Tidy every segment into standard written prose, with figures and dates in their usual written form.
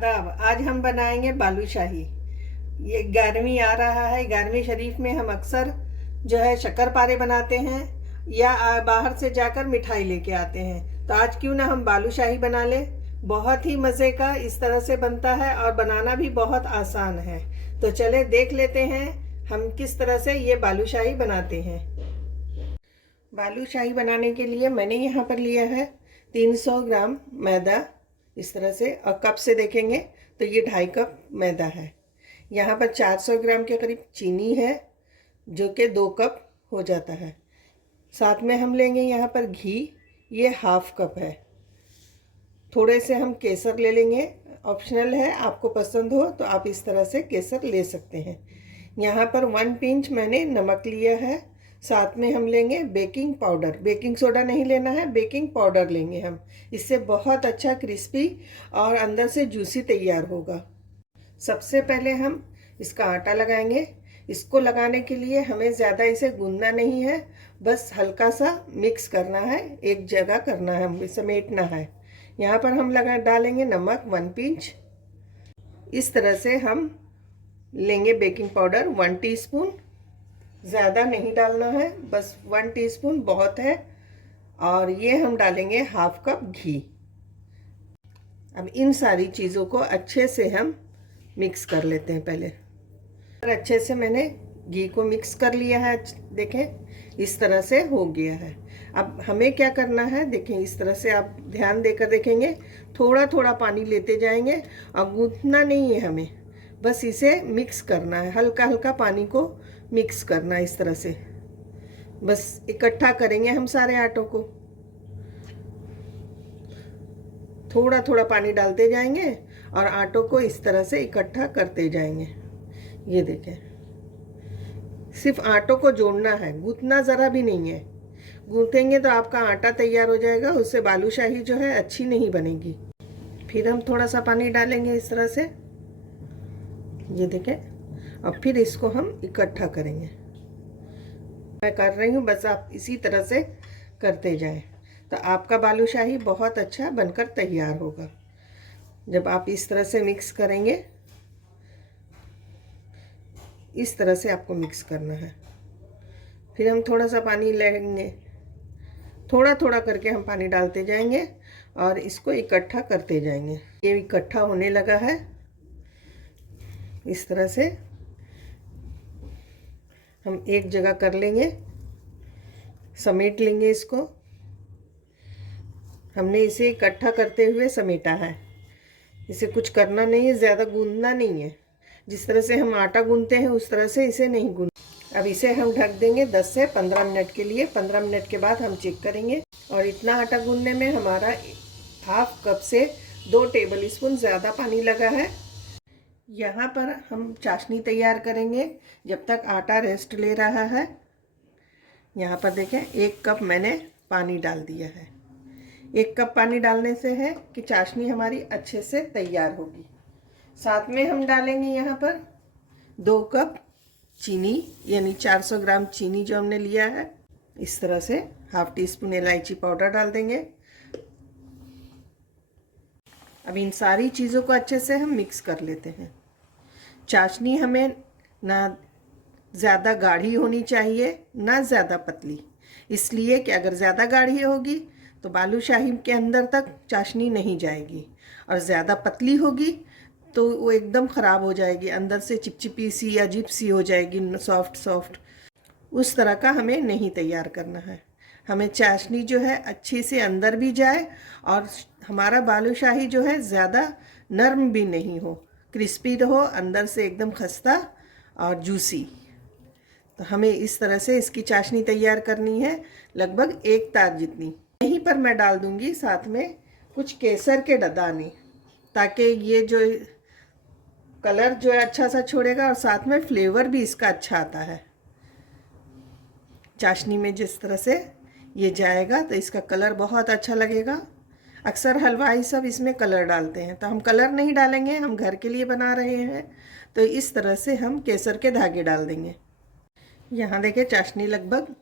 आदाब। आज हम बनाएंगे बालूशाही। ये 11वीं आ रहा है। 11वीं शरीफ में हम अक्सर जो है शक्करपारे बनाते हैं या बाहर से जाकर मिठाई लेके आते हैं। तो आज क्यों ना हम बालूशाही बना लें। बहुत ही मज़े का इस तरह से बनता है और बनाना भी बहुत आसान है। तो चले देख लेते हैं हम किस तरह से ये बालूशाही बनाते हैं। बालूशाही बनाने के लिए मैंने यहाँ पर लिया है 300 ग्राम मैदा। इस तरह से, और कप से देखेंगे तो ये 2.5 कप मैदा है। यहाँ पर 400 ग्राम के करीब चीनी है जो कि 2 कप हो जाता है। साथ में हम लेंगे यहाँ पर घी, ये 1/2 कप है। थोड़े से हम केसर ले लेंगे, ऑप्शनल है, आपको पसंद हो तो आप इस तरह से केसर ले सकते हैं। यहाँ पर 1 पिंच मैंने नमक लिया है। साथ में हम लेंगे बेकिंग पाउडर। बेकिंग सोडा नहीं लेना है, बेकिंग पाउडर लेंगे हम। इससे बहुत अच्छा क्रिस्पी और अंदर से जूसी तैयार होगा। सबसे पहले हम इसका आटा लगाएंगे। इसको लगाने के लिए हमें ज़्यादा इसे गूंदना नहीं है, बस हल्का सा मिक्स करना है, एक जगह करना है, समेटना है। यहाँ पर हम डालेंगे नमक 1 पिंच। इस तरह से हम लेंगे बेकिंग पाउडर 1 टीस्पून। ज़्यादा नहीं डालना है, बस 1 टीस्पून बहुत है। और ये हम डालेंगे 1/2 कप घी। अब इन सारी चीज़ों को अच्छे से हम मिक्स कर लेते हैं। पहले अच्छे से मैंने घी को मिक्स कर लिया है। देखें इस तरह से हो गया है। अब हमें क्या करना है, देखें इस तरह से आप ध्यान देकर देखेंगे, थोड़ा थोड़ा पानी लेते जाएंगे और गूंथना नहीं है हमें, बस इसे मिक्स करना है। हल्का हल्का पानी को मिक्स करना है इस तरह से, बस इकट्ठा करेंगे हम सारे आटों को। थोड़ा थोड़ा पानी डालते जाएंगे और आटों को इस तरह से इकट्ठा करते जाएंगे। ये देखें, सिर्फ आटों को जोड़ना है, गूंथना ज़रा भी नहीं है। गूंथेंगे तो आपका आटा तैयार हो जाएगा, उससे बालूशाही जो है अच्छी नहीं बनेगी। फिर हम थोड़ा सा पानी डालेंगे इस तरह से, ये देखें। अब फिर इसको हम इकट्ठा करेंगे। मैं कर रही हूँ, बस आप इसी तरह से करते जाएं तो आपका बालूशाही बहुत अच्छा बनकर तैयार होगा। जब आप इस तरह से मिक्स करेंगे, इस तरह से आपको मिक्स करना है। फिर हम थोड़ा सा पानी लेंगे, थोड़ा थोड़ा करके हम पानी डालते जाएंगे और इसको इकट्ठा करते जाएंगे। ये इकट्ठा होने लगा है। इस तरह से हम एक जगह कर लेंगे, समेट लेंगे इसको। हमने इसे इकट्ठा करते हुए समेटा है। इसे कुछ करना नहीं है, ज़्यादा गूंदना नहीं है। जिस तरह से हम आटा गूंदते हैं उस तरह से इसे नहीं गूंद। अब इसे हम ढक देंगे 10 से 15 मिनट के लिए। 15 मिनट के बाद हम चेक करेंगे। और इतना आटा गूंदने में हमारा 1/2 कप से 2 टेबल स्पून ज़्यादा पानी लगा है। यहाँ पर हम चाशनी तैयार करेंगे जब तक आटा रेस्ट ले रहा है। यहाँ पर देखें 1 कप मैंने पानी डाल दिया है। 1 कप पानी डालने से है कि चाशनी हमारी अच्छे से तैयार होगी। साथ में हम डालेंगे यहाँ पर 2 कप चीनी, यानी 400 ग्राम चीनी जो हमने लिया है। इस तरह से 1/2 टीस्पून इलायची पाउडर डाल देंगे। अब इन सारी चीज़ों को अच्छे से हम मिक्स कर लेते हैं। चाशनी हमें ना ज़्यादा गाढ़ी होनी चाहिए ना ज़्यादा पतली, इसलिए कि अगर ज़्यादा गाढ़ी होगी तो बालूशाही के अंदर तक चाशनी नहीं जाएगी, और ज़्यादा पतली होगी तो वो एकदम ख़राब हो जाएगी, अंदर से चिपचिपी सी अजीब सी हो जाएगी, सॉफ्ट सॉफ्ट। उस तरह का हमें नहीं तैयार करना है। हमें चाशनी जो है अच्छी से अंदर भी जाए और हमारा बालूशाही जो है ज़्यादा नरम भी नहीं हो, क्रिस्पी रहो, अंदर से एकदम खस्ता और जूसी। तो हमें इस तरह से इसकी चाशनी तैयार करनी है, लगभग 1 तार जितनी। यहीं पर मैं डाल दूंगी साथ में कुछ केसर के दाने, ताकि ये जो कलर जो है अच्छा सा छोड़ेगा और साथ में फ्लेवर भी इसका अच्छा आता है। चाशनी में जिस तरह से ये जाएगा तो इसका कलर बहुत अच्छा लगेगा। अक्सर हलवाई सब इसमें कलर डालते हैं, तो हम कलर नहीं डालेंगे, हम घर के लिए बना रहे हैं। तो इस तरह से हम केसर के धागे डाल देंगे। यहाँ देखिए चाशनी लगभग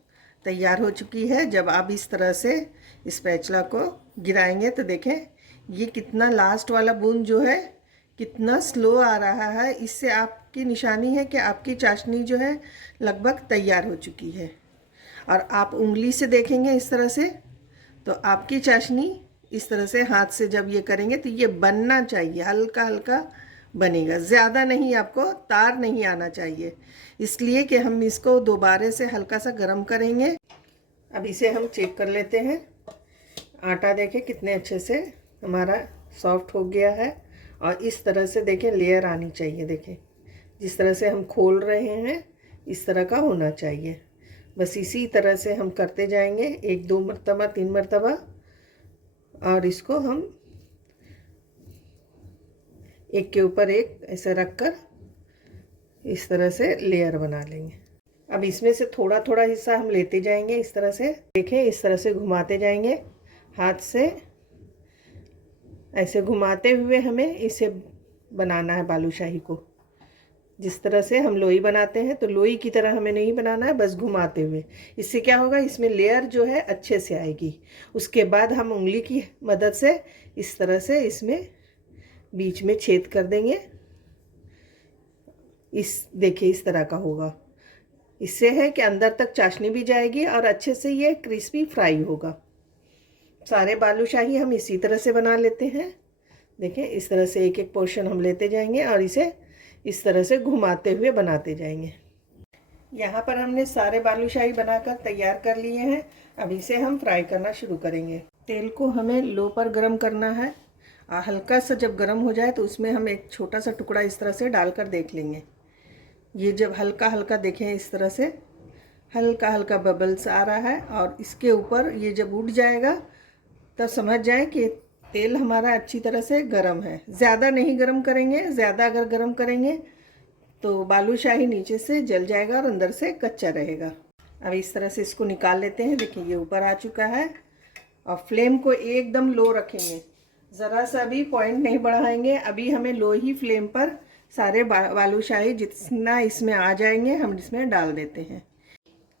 तैयार हो चुकी है। जब आप इस तरह से स्पैचुला को गिराएंगे तो देखें ये कितना लास्ट वाला बूंद जो है कितना स्लो आ रहा है, इससे आपकी निशानी है कि आपकी चाशनी जो है लगभग तैयार हो चुकी है। और आप उंगली से देखेंगे इस तरह से, तो आपकी चाशनी इस तरह से हाथ से जब ये करेंगे तो ये बनना चाहिए, हल्का हल्का बनेगा, ज़्यादा नहीं, आपको तार नहीं आना चाहिए। इसलिए कि हम इसको दोबारा से हल्का सा गर्म करेंगे। अब इसे हम चेक कर लेते हैं। आटा देखें कितने अच्छे से हमारा सॉफ्ट हो गया है, और इस तरह से देखें लेयर आनी चाहिए। देखें जिस तरह से हम खोल रहे हैं इस तरह का होना चाहिए। बस इसी तरह से हम करते जाएंगे, 1-2 मरतबा 3 मरतबा, और इसको हम एक के ऊपर एक ऐसे रखकर इस तरह से लेयर बना लेंगे। अब इसमें से थोड़ा थोड़ा हिस्सा हम लेते जाएंगे इस तरह से। देखें इस तरह से घुमाते जाएंगे हाथ से, ऐसे घुमाते हुए हमें इसे बनाना है बालूशाही को। जिस तरह से हम लोई बनाते हैं, तो लोई की तरह हमें नहीं बनाना है, बस घुमाते हुए। इससे क्या होगा, इसमें लेयर जो है अच्छे से आएगी। उसके बाद हम उंगली की मदद से इस तरह से इसमें बीच में छेद कर देंगे। देखिए इस तरह का होगा। इससे है कि अंदर तक चाशनी भी जाएगी और अच्छे से ये क्रिस्पी फ्राई होगा। सारे बालूशाही हम इसी तरह से बना लेते हैं। देखें इस तरह से एक एक पोर्शन हम लेते जाएंगे और इसे इस तरह से घुमाते हुए बनाते जाएंगे। यहाँ पर हमने सारे बालूशाही बनाकर तैयार कर लिए हैं। अब इसे हम फ्राई करना शुरू करेंगे। तेल को हमें लो पर गरम करना है, और हल्का सा जब गरम हो जाए तो उसमें हम एक छोटा सा टुकड़ा इस तरह से डालकर देख लेंगे। ये जब हल्का हल्का देखें इस तरह से हल्का हल्का बबल्स आ रहा है, और इसके ऊपर ये जब उठ जाएगा तब समझ जाए कि तेल हमारा अच्छी तरह से गरम है। ज़्यादा नहीं गरम करेंगे, ज़्यादा अगर गरम करेंगे तो बालूशाही नीचे से जल जाएगा और अंदर से कच्चा रहेगा। अब इस तरह से इसको निकाल लेते हैं। देखिए ये ऊपर आ चुका है, और फ्लेम को एकदम लो रखेंगे, ज़रा सा भी पॉइंट नहीं बढ़ाएंगे। अभी हमें लो ही फ्लेम पर सारे बालूशाही जितना इसमें आ जाएंगे हम इसमें डाल देते हैं।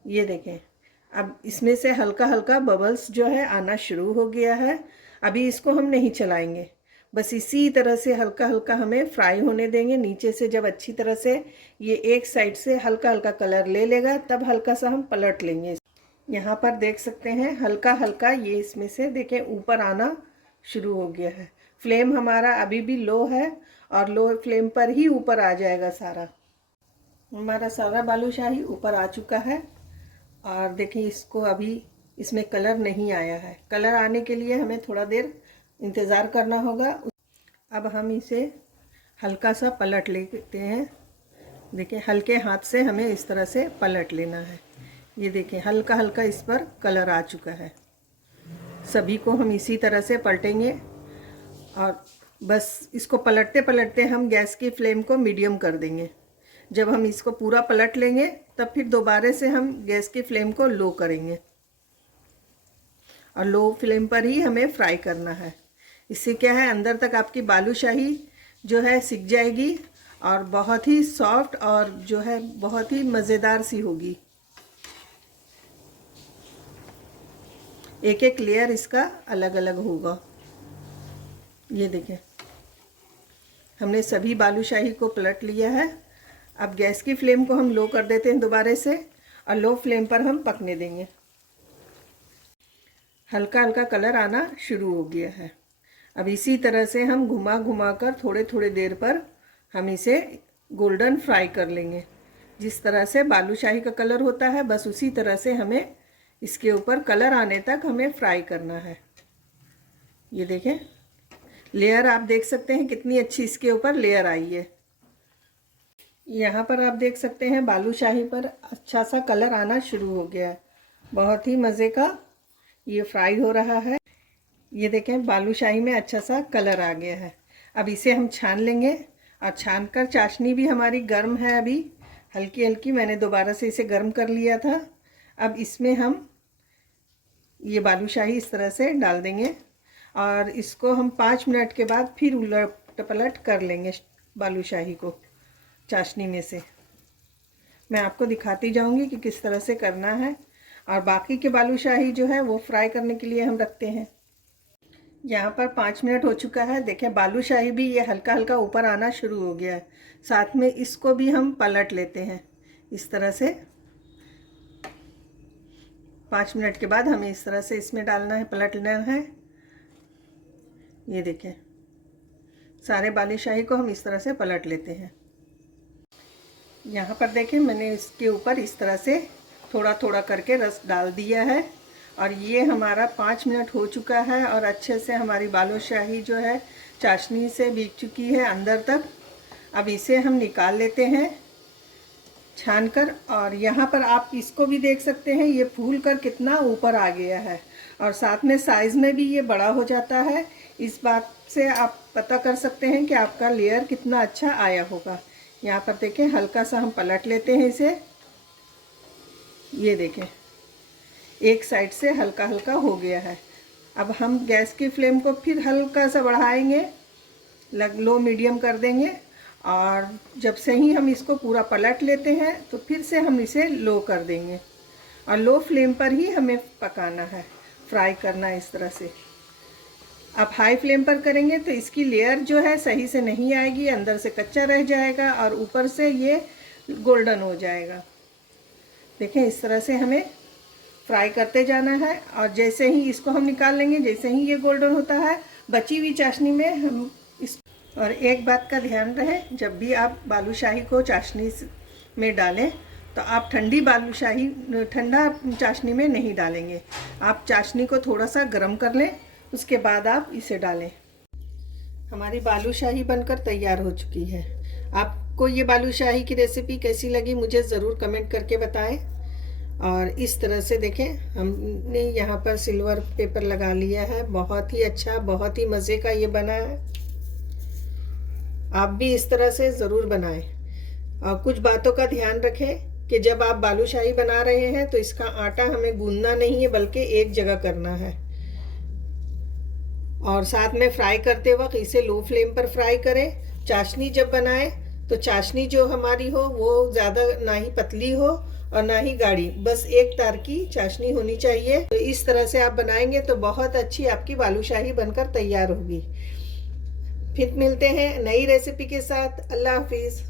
ये देखें अब इसमें से हल्का हल्का बबल्स जो है आना शुरू हो गया है। अभी इसको हम नहीं चलाएंगे, बस इसी तरह से हल्का हल्का हमें फ्राई होने देंगे। नीचे से जब अच्छी तरह से ये एक साइड से हल्का हल्का कलर ले लेगा तब हल्का सा हम पलट लेंगे। यहाँ पर देख सकते हैं हल्का हल्का ये इसमें से देखें ऊपर आना शुरू हो गया है। फ्लेम हमारा अभी भी लो है, और लो फ्लेम पर ही ऊपर आ जाएगा सारा। हमारा सारा बालूशाही ऊपर आ चुका है, और देखिए इसको अभी इसमें कलर नहीं आया है। कलर आने के लिए हमें थोड़ा देर इंतज़ार करना होगा। अब हम इसे हल्का सा पलट लेते हैं। देखिए हल्के हाथ से हमें इस तरह से पलट लेना है। ये देखें हल्का हल्का इस पर कलर आ चुका है। सभी को हम इसी तरह से पलटेंगे, और बस इसको पलटते पलटते हम गैस की फ्लेम को मीडियम कर देंगे। जब हम इसको पूरा पलट लेंगे तब फिर दोबारा से हम गैस की फ्लेम को लो करेंगे, और लो फ्लेम पर ही हमें फ्राई करना है। इससे क्या है, अंदर तक आपकी बालूशाही जो है सिक जाएगी, और बहुत ही सॉफ्ट और जो है बहुत ही मज़ेदार सी होगी। एक एक लेयर इसका अलग अलग होगा। ये देखें हमने सभी बालूशाही को पलट लिया है। अब गैस की फ्लेम को हम लो कर देते हैं दोबारा से, और लो फ्लेम पर हम पकने देंगे। हल्का हल्का कलर आना शुरू हो गया है। अब इसी तरह से हम घुमा घुमा कर थोड़े थोड़े देर पर हम इसे गोल्डन फ्राई कर लेंगे। जिस तरह से बालूशाही का कलर होता है बस उसी तरह से हमें इसके ऊपर कलर आने तक हमें फ्राई करना है। ये देखें लेयर आप देख सकते हैं कितनी अच्छी इसके ऊपर लेयर आई है। यहाँ पर आप देख सकते हैं बालूशाही पर अच्छा सा कलर आना शुरू हो गया है। बहुत ही मज़े का ये फ्राई हो रहा है। ये देखें बालूशाही में अच्छा सा कलर आ गया है। अब इसे हम छान लेंगे, और छान कर चाशनी भी हमारी गर्म है अभी हल्की हल्की, मैंने दोबारा से इसे गर्म कर लिया था। अब इसमें हम ये बालूशाही इस तरह से डाल देंगे, और इसको हम 5 मिनट के बाद फिर उलट पलट कर लेंगे बालूशाही को चाशनी में से। मैं आपको दिखाती जाऊंगी कि किस तरह से करना है, और बाकी के बालूशाही जो है वो फ्राई करने के लिए हम रखते हैं। यहाँ पर 5 मिनट हो चुका है। देखें बालूशाही भी ये हल्का हल्का ऊपर आना शुरू हो गया है। साथ में इसको भी हम पलट लेते हैं इस तरह से। 5 मिनट के बाद हमें इस तरह से इसमें डालना है, पलट लेना है। ये देखें सारे बालूशाही को हम इस तरह से पलट लेते हैं। यहाँ पर देखें मैंने इसके ऊपर इस तरह से थोड़ा थोड़ा करके रस डाल दिया है और ये हमारा 5 मिनट हो चुका है और अच्छे से हमारी बालूशाही जो है चाशनी से भीग चुकी है अंदर तक। अब इसे हम निकाल लेते हैं छानकर। और यहाँ पर आप इसको भी देख सकते हैं, ये फूल कर कितना ऊपर आ गया है और साथ में साइज़ में भी ये बड़ा हो जाता है। इस बात से आप पता कर सकते हैं कि आपका लेयर कितना अच्छा आया होगा। यहाँ पर देखें हल्का सा हम पलट लेते हैं इसे। ये देखें एक साइड से हल्का हल्का हो गया है। अब हम गैस की फ्लेम को फिर हल्का सा बढ़ाएंगे, लो मीडियम कर देंगे और जब से ही हम इसको पूरा पलट लेते हैं तो फिर से हम इसे लो कर देंगे और लो फ्लेम पर ही हमें पकाना है, फ्राई करना है इस तरह से। अब हाई फ्लेम पर करेंगे तो इसकी लेयर जो है सही से नहीं आएगी, अंदर से कच्चा रह जाएगा और ऊपर से ये गोल्डन हो जाएगा। देखें इस तरह से हमें फ्राई करते जाना है और जैसे ही इसको हम निकाल लेंगे, जैसे ही ये गोल्डन होता है, बची हुई चाशनी में हम इस। और एक बात का ध्यान रहे, जब भी आप बालूशाही को चाशनी में डालें तो आप ठंडा चाशनी में नहीं डालेंगे। आप चाशनी को थोड़ा सा गर्म कर लें, उसके बाद आप इसे डालें। हमारी बालूशाही बनकर तैयार हो चुकी है। आपको ये बालूशाही की रेसिपी कैसी लगी मुझे ज़रूर कमेंट करके बताएं। और इस तरह से देखें हमने यहाँ पर सिल्वर पेपर लगा लिया है। बहुत ही अच्छा, बहुत ही मज़े का ये बना है। आप भी इस तरह से ज़रूर बनाएं। और कुछ बातों का ध्यान रखें कि जब आप बालूशाही बना रहे हैं तो इसका आटा हमें गूंदना नहीं है, बल्कि एक जगह करना है। और साथ में फ्राई करते वक्त इसे लो फ्लेम पर फ्राई करें। चाशनी जब बनाएं तो चाशनी जो हमारी हो वो ज़्यादा ना ही पतली हो और ना ही गाढ़ी, बस एक तार की चाशनी होनी चाहिए। तो इस तरह से आप बनाएंगे तो बहुत अच्छी आपकी बालूशाही बनकर तैयार होगी। फिर मिलते हैं नई रेसिपी के साथ। अल्लाह हाफिज़।